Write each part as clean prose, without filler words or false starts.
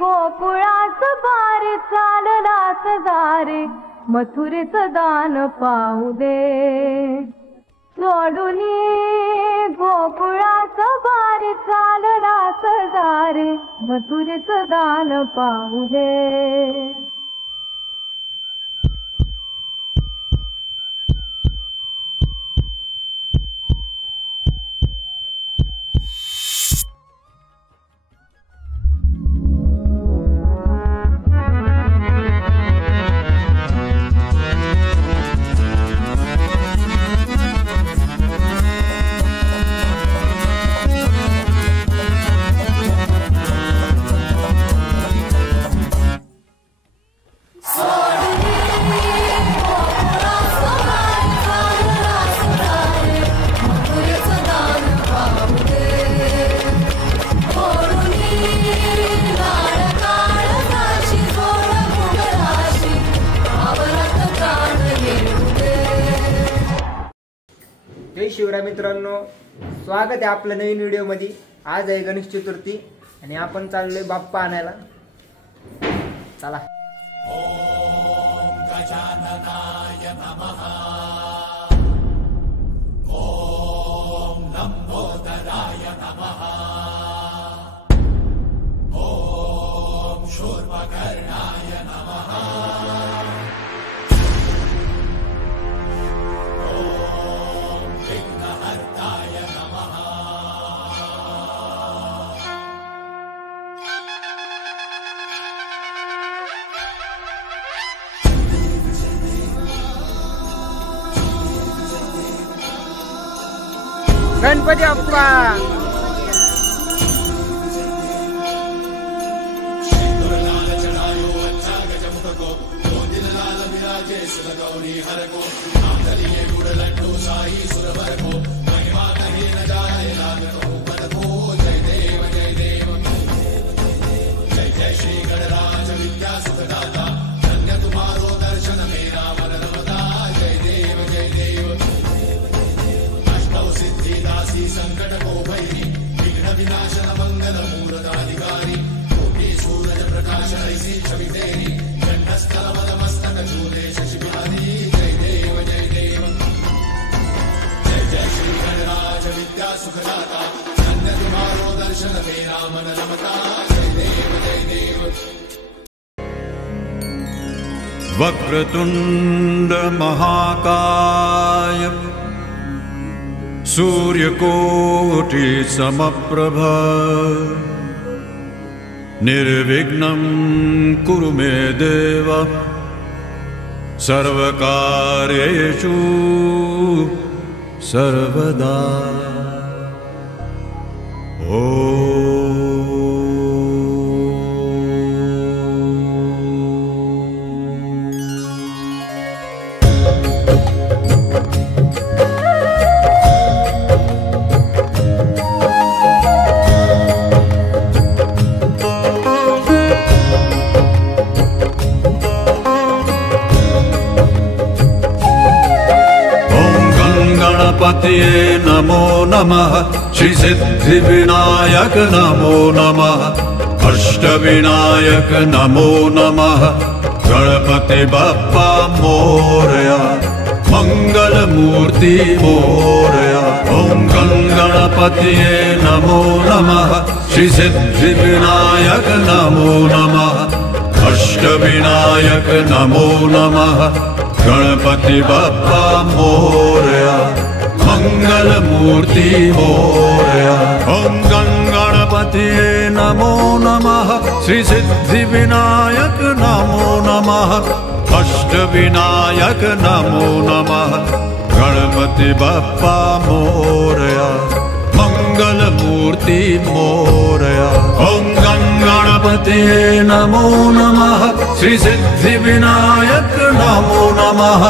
गोकुळास बार चाललास दारे मथुरेचं दान पाहू दे सोडून गोकुळास बार चाललास दारे मथुरेचं दान पाहू दे जय शिवराय मित्रांनो, स्वागत आहे आपल्या नवीन व्हिडिओ मध्ये। आज आहे गणेश चतुर्थी आणि आपण चाललोय बाप्पा आणायला। चला। ओम गजाननाय नमः। ओम लंबोदराय नमः। ओम शूर्पकर्णाय नमः। गणपती बाप्पा संकट को भैरी विघ्न विनाशन मंगल मूलदाधिकारी कोटि सूरज प्रकाश ऐसी छवि तेरी कंठस्थल मद मस्तक झूले शशि बिहारी जय देव जय देव। जय जय श्री गणराज विद्या सुखदाता धन्य तुम्हारो दर्शन मेरा मन रमता जय देव जय देव। वक्रतुंड महाकाय सूर्यकोटि समप्रभ निर्विघ्नं कुरु मे देव सर्वकार्येषु सर्वदा। गणपतिये नमो नमः। श्री सिद्धिविनायक नमो नमः। अष्टविनायक नमो नमः। गणपति बाप्पा मोरया मंगलमूर्ति मोरया। ओम गणपतिये नमो नमः। श्री सिद्धिविनायक नमो नमः। अष्टविनायक नमो नमः। गणपति बाप्पा मोरया मंगलमूर्ति मोरया। ओम गणपतिये नमो नमः। श्री सिद्धिविनायक नमो नमः। अष्टविनायक नमो नमः। गणपति बाप्पा मोरया मंगलमूर्ति मोरया। ओम गणपतिये नमो नमः। श्री सिद्धिविनायक नमो नमः।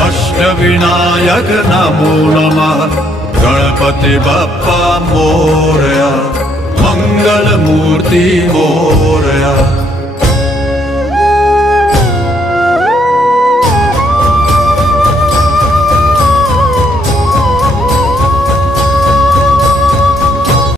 अष्टविनायक नमो नमः। गणपति बाप्पा मोरया मंगलमूर्ति